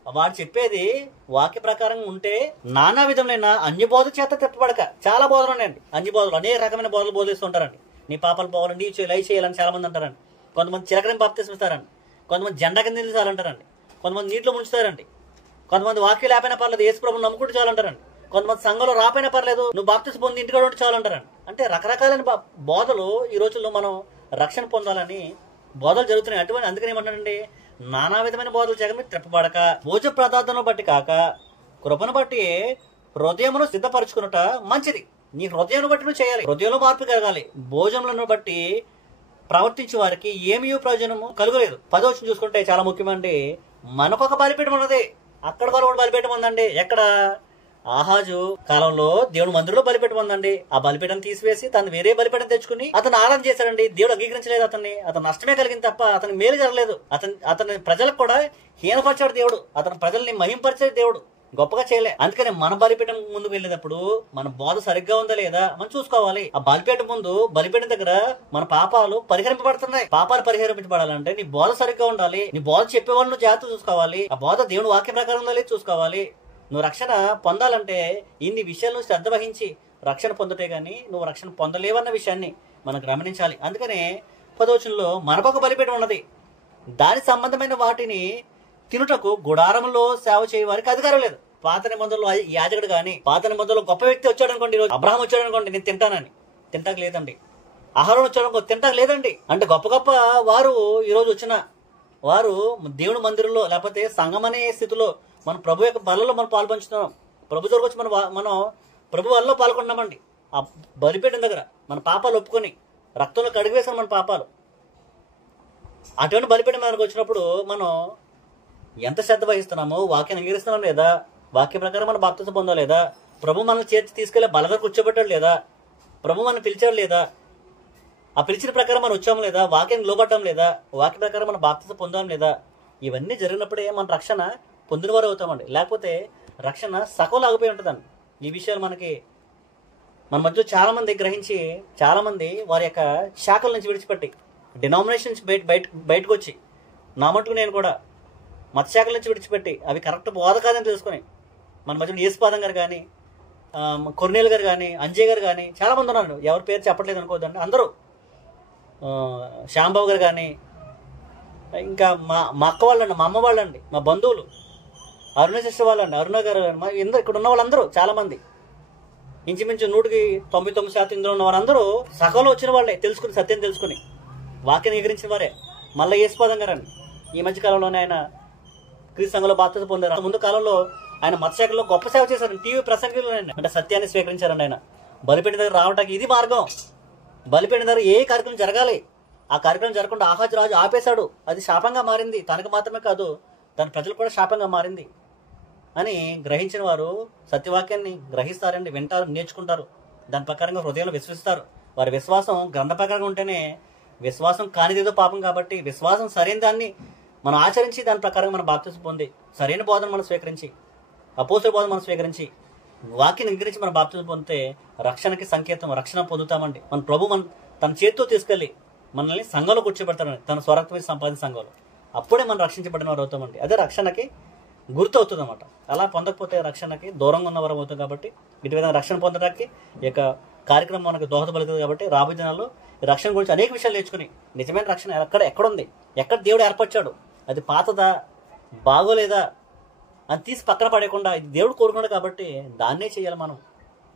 వాడు చెప్పేది వాక్య ప్రకారం ఉంటే నానా విధములైన అన్య బోధ చేత తిప్పబడక, చాలా బోధలు ఉన్నాయండి, అన్య బోధలు, అనేక రకమైన బోధలు బోధిస్తుంటారండి. నీ పాపాలు పోవాలని, నీ లైవ్ చేయాలని చాలా మంది అంటారండి. కొంతమంది చిలకని బాప్తిస్మిస్తారండి, కొంతమంది జెండా కింద నిలిచాలంటారండి, కొంతమంది నీటిలో ముంచుతారండి, కొంతమంది వాక్యం లేకపోయినా పర్లేదు యేసు ప్రభువుని నమ్ముకుంటూ చాలంటారండి, కొంతమంది సంఘంలో రాపోయినా పర్లేదు నువ్వు బాప్తిసం పొంది ఇంటికాడ ఉంటే చాలంటారండి. అంటే రకరకాలైన బోధలు ఈ రోజుల్లో మనం రక్షణ పొందాలని బోధలు జరుగుతున్నాయి. అటువంటి అందుకని ఏమంటారండి, నానా విధమైన బోధలు జగన్ త్రిప్పబడక, భోజ పదార్థాలను బట్టి కాక కృపను బట్టి హృదయమును సిద్ధపరచుకున్నట మంచిది. నీ హృదయాన్ని బట్టి నువ్వు చేయాలి, హృదయంలో మార్పు కలగాలి. భోజనములను బట్టి ప్రవర్తించే వారికి ఏమీ ప్రయోజనము కలుగలేదు. 10వ వచనం చూసుకుంటే చాలా ముఖ్యమండి, మనకొక బలిపీఠం ఉన్నది, అక్కడ కూడా బలిపీఠం ఉందండి. ఎక్కడ, ఆహాజు కాలంలో దేవుడు మందిరంలో బలిపీఠం ఉందండి. ఆ బలిపీఠం తీసివేసి తను వేరే బలిపీఠం తెచ్చుకుని అతను ఆరాధన చేశాడండి. దేవుడు అంగీకరించలేదు అతన్ని, అతను నష్టమే కలిగింది తప్ప అతనికి మేలు జరగలేదు. అతని ప్రజలకు కూడా హీనపరిచాడు దేవుడు, అతని ప్రజల్ని మహింపరిచాడు దేవుడు, గొప్పగా చేయలే. అందుకని మన బలిపీఠం ముందుకు వెళ్ళేటప్పుడు మన బోధ సరిగ్గా ఉందా లేదా మనం చూసుకోవాలి. ఆ బలిపీఠం ముందు, బలిపీఠం దగ్గర మన పాపాలు పరిహరింపబడుతున్నాయి. పాపాలు పరిహరింపబడాలంటే నీ బోధ సరిగ్గా ఉండాలి, నీ బోధ చెప్పేవాళ్ళు నువ్వు జాగ్రత్త చూసుకోవాలి, ఆ బోధ దేవుని వాక్య ప్రకారం ఉందా లేదు చూసుకోవాలి. నువ్వు రక్షణ పొందాలంటే ఇన్ని విషయాలను శ్రద్ధ వహించి రక్షణ పొందుతే గానీ నువ్వు రక్షణ పొందలేవన్న విషయాన్ని మనం గమనించాలి. అందుకనే 10వ వచనంలో మనకొక బలిపీఠం ఉన్నది, దాని సంబంధమైన వాటిని తినుటకు గుడారంలో సేవ చేయ వారికి అధికారం లేదు. పాత నిబంధనలో యాజకుడు కానీ, పాత నిబంధనలో గొప్ప వ్యక్తి వచ్చాడు అనుకోండి, ఈరోజు అబ్రహాం వచ్చాడు అనుకోండి, నేను తింటానని, తింటాక లేదండి. అహరోను వచ్చాడు అనుకో, తింటాక లేదండి. అంటే గొప్ప గొప్ప వారు ఈరోజు వచ్చిన వారు దేవుని మందిరంలో లేకపోతే సంఘం అనే స్థితిలో మన ప్రభు యొక్క బలలో మనం పాల్పంచుతున్నాం. ప్రభు దగ్గరకు వచ్చి మనం ప్రభు వల్ల పాల్గొన్నామండి. ఆ బలిపీఠం దగ్గర మన పాపాలు ఒప్పుకొని రక్తంలో కడిగివేసాం మన పాపాలు. అటువంటి బలిపీఠం మనకు వచ్చినప్పుడు మనం ఎంత శ్రద్ధ వహిస్తున్నామో, వాక్యాన్ని అంగీకరిస్తున్నాం లేదా, వాక్య ప్రకారం మన బాప్తిసం పొందా లేదా, ప్రభు మనల్ని చేతి తీసుకెళ్లి బలగా కూర్చోబెట్టాడు లేదా, ప్రభు మనం పిలిచాడు లేదా, ఆ పిలిచిన ప్రకారం మనం వచ్చాము లేదా, వాక్యాన్ని లోబడ్డాం లేదా, వాక్య ప్రకారం మన బాప్తిసం పొందాం లేదా, ఇవన్నీ జరిగినప్పుడే మన రక్షణ పొందిన వారు అవుతామండి. లేకపోతే రక్షణ సగం ఆగిపోయి ఉంటుందండి. ఈ విషయాలు మనకి మన మధ్య చాలా మంది గ్రహించి, చాలా మంది వారి యొక్క శాఖల నుంచి విడిచిపెట్టి డినామినేషన్స్ బయటకు వచ్చి నా మటుకు నేను కూడా మత్స్యాకల నుంచి విడిచిపెట్టి అవి కరెక్ట్ బోధ కాదని తెలుసుకొని మన మధ్యలో యేసుపాదం గారు కానీ, కొర్నేల్ గారు కానీ, అంజయ్ గారు కానీ చాలామంది ఉన్నారు. ఎవరి పేరు చెప్పట్లేదు అనుకోవద్దండి. అందరూ శ్యాంబాబు గారు కానీ, ఇంకా మా అక్క వాళ్ళండి, మా అమ్మ వాళ్ళండి, మా బంధువులు, అరుణ సిస్టర్ వాళ్ళండి, అరుణ గారు మా ఇందరు ఇక్కడ ఉన్న వాళ్ళందరూ చాలామంది ఇంచుమించు 99% ఇందులో ఉన్న వాళ్ళందరూ సగంలో వచ్చిన వాళ్ళే, తెలుసుకుని సత్యం తెలుసుకుని వాక్యాన్ని ఎగిరించిన వారే. మళ్ళీ యేసుపాదం గారు అండి, ఈ మధ్య కాలంలోనే ఆయన క్రీస్తు సంఘంలో బాప్తిసం పొందారు. ముందు కాలంలో ఆయన మత్స్యశాఖలో గొప్ప సేవ చేశారు. టీవీ ప్రసంగంలోనే అంటే సత్యాన్ని స్వీకరించారండి. ఆయన బలిపీఠం దగ్గర రావడానికి ఇది మార్గం. బలిపీఠం దగ్గర ఏ కార్యక్రమం జరగాలి, ఆ కార్యక్రమం జరగకుండా ఆహాజ్ రాజు ఆపేశాడు. అది శాపంగా మారింది. తనకు మాత్రమే కాదు, తన ప్రజలు కూడా శాపంగా మారింది అని గ్రహించిన వారు సత్యవాక్యాన్ని గ్రహిస్తారండి, వింటారు, నేర్చుకుంటారు, దాని ప్రకారంగా హృదయంలో విశ్వసిస్తారు. వారి విశ్వాసం గ్రంథ ప్రకారంగా ఉంటేనే, విశ్వాసం కానిదేదో పాపం కాబట్టి విశ్వాసం సరైన దాన్ని మనం ఆచరించి దాని ప్రకారంగా మనం బాప్తిసం పొంది సరైన బోధన మనం స్వీకరించి, అపోస్తల బోధన మనం స్వీకరించి, వాక్యం అంగీకరించి మనం బాప్తిసం పొందితే రక్షణకి సంకేతం, రక్షణ పొందుతామండి. మన ప్రభు తన చేతితో తీసుకెళ్ళి మనల్ని సంఘంలో కూర్చోబెడతామండి, తన స్వరక్తమైన సంపాదించిన సంఘంలో. అప్పుడే మనం రక్షించబడిన వారు అవుతామండి. అదే రక్షణకి గుర్తు అవుతుంది అన్నమాట. అలా పొందకపోతే రక్షణకి దూరంగా ఉన్నవారం అవుతాం. కాబట్టి ఇటు విధంగా రక్షణ పొందడానికి ఈ యొక్క కార్యక్రమం మనకు దోహదపడుతుంది. కాబట్టి రాబోయే దినాల్లో రక్షణ గురించి అనేక విషయాలు నేర్చుకుని నిజమైన రక్షణ ఎక్కడుంది, ఎక్కడ దేవుడు ఏర్పరిచాడు, అది పాతదా బాగోలేదా అని తీసి పక్కన పడేయకుండా ఇది దేవుడు కోరుకున్నాడు కాబట్టి దాన్నే చేయాలి. మనం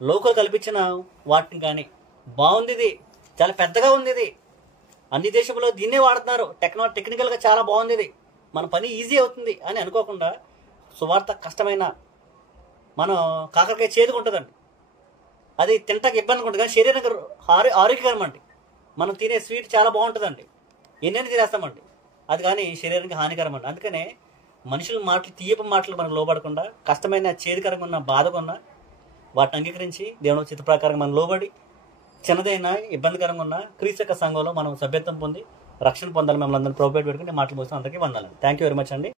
లోకలు కల్పించిన వాటిని కానీ బాగుంది, ఇది చాలా పెద్దగా ఉంది, ఇది అన్ని దేశంలో దీన్నే వాడుతున్నారు, టెక్నికల్గా చాలా బాగుంది, ఇది మన పని ఈజీ అవుతుంది అని అనుకోకుండా సువార్త కష్టమైన మనం కాకరకాయ చేదుగా ఉంటుందండి, అది తింటాక ఇబ్బందిగా ఉంటుంది, కానీ శరీరానికి ఆరోగ్యకరం అండి. మనం తినే స్వీట్ చాలా బాగుంటుందండి, ఎన్నెన్ని తినేస్తామండి, అది కానీ శరీరానికి హానికరం అండి. అందుకనే మనుషుల మాటలు, తీయపు మాటలు మనకు లోబడకుండా కష్టమైన, చేదుకరంగా ఉన్న, బాధగా ఉన్న వాటిని అంగీకరించి దేవుని చిత్త ప్రకారం మనం లోబడి చిన్నదైనా ఇబ్బందికరంగా ఉన్న క్రీస్తు యొక్క సంఘంలో మనం సభ్యత్వం పొంది రక్షణ పొందాలి. మిమ్మల్ని అందరినీ ప్రోపేట్ పెట్టుకుని మాటలు మోసిన అందరికీ వందాలండి. థ్యాంక్ యూ వెరీ మచ్ అండి.